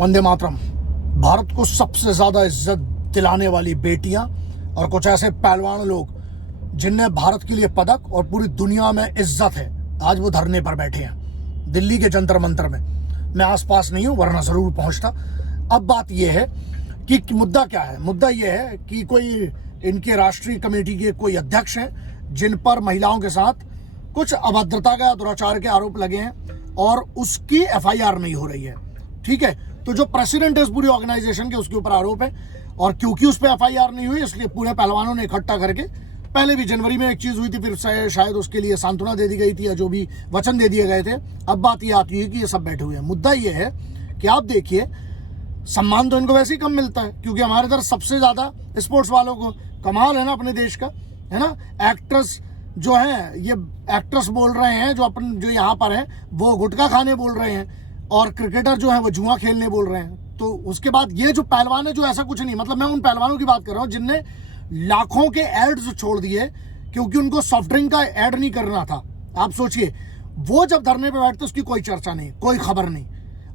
वंदे मातरम। भारत को सबसे ज्यादा इज्जत दिलाने वाली बेटियां और कुछ ऐसे पहलवान लोग जिनने भारत के लिए पदक और पूरी दुनिया में इज्जत है, आज वो धरने पर बैठे हैं दिल्ली के जंतर मंतर में। मैं आसपास नहीं हूं, वरना जरूर पहुंचता। अब बात यह है कि मुद्दा क्या है। मुद्दा यह है कि कोई इनके राष्ट्रीय कमेटी के कोई अध्यक्ष हैं जिन पर महिलाओं के साथ कुछ अभद्रता का दुराचार के आरोप लगे हैं और उसकी एफआईआर नहीं हो रही है। ठीक है, तो जो प्रेसिडेंट है इस पूरी ऑर्गेनाइजेशन के, उसके ऊपर आरोप है और क्योंकि उस पर एफआईआर नहीं हुई इसलिए पूरे पहलवानों ने इकट्ठा करके, पहले भी जनवरी में एक चीज हुई थी, फिर शायद उसके लिए सांत्वना दे दी गई थी या जो भी वचन दे दिए गए थे। अब बात ये आती है कि ये सब बैठे हुए हैं। मुद्दा ये है कि आप देखिए, सम्मान तो इनको वैसे ही कम मिलता है क्योंकि हमारे इधर सबसे ज्यादा स्पोर्ट्स वालों को, कमाल है ना अपने देश का, है ना। एक्ट्रेस जो है, ये एक्ट्रेस बोल रहे हैं जो यहाँ पर है वो गुटखा खाने बोल रहे हैं और क्रिकेटर जो है वो जुआ खेलने बोल रहे हैं। तो उसके बाद ये जो पहलवान है जो ऐसा कुछ नहीं, मतलब मैं उन पहलवानों की बात कर रहा हूँ जिनने लाखों के एड्स छोड़ दिए क्योंकि उनको सॉफ्ट ड्रिंक का एड नहीं करना था। आप सोचिए, वो जब धरने पे बैठते उसकी कोई चर्चा नहीं, कोई खबर नहीं।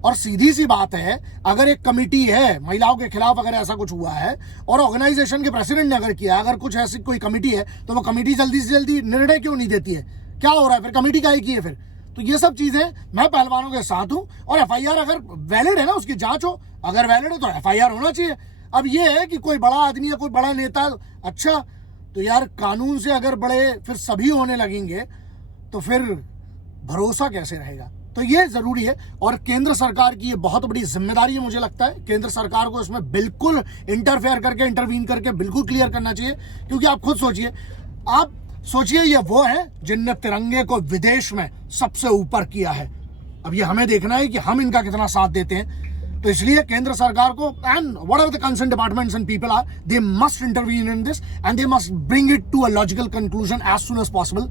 और सीधी सी बात है, अगर एक कमेटी है महिलाओं के खिलाफ, अगर ऐसा कुछ हुआ है और ऑर्गेनाइजेशन के प्रेसिडेंट ने अगर किया, अगर कुछ ऐसी कोई कमेटी है तो वो कमेटी जल्दी से जल्दी निर्णय क्यों नहीं देती है? क्या हो रहा है फिर? कमेटी का ही की है फिर? तो ये सब चीजें, मैं पहलवानों के साथ हूं और एफआईआर अगर वैलिड है ना, उसकी जांच हो, अगर वैलिड है तो एफआईआर होना चाहिए। अब ये है कि कोई बड़ा आदमी या कोई बड़ा नेता, अच्छा तो यार कानून से अगर बड़े फिर सभी होने लगेंगे तो फिर भरोसा कैसे रहेगा? तो ये जरूरी है और केंद्र सरकार की ये बहुत बड़ी जिम्मेदारी है। मुझे लगता है केंद्र सरकार को इसमें बिल्कुल इंटरवीन करके बिल्कुल क्लियर करना चाहिए। क्योंकि आप खुद सोचिए, ये वो है जिनने तिरंगे को विदेश में सबसे ऊपर किया है। अब ये हमें देखना है कि हम इनका कितना साथ देते हैं। तो इसलिए केंद्र सरकार को, and whatever the concerned departments and people are, they must intervene in this and they must bring it to a logical conclusion as soon as possible.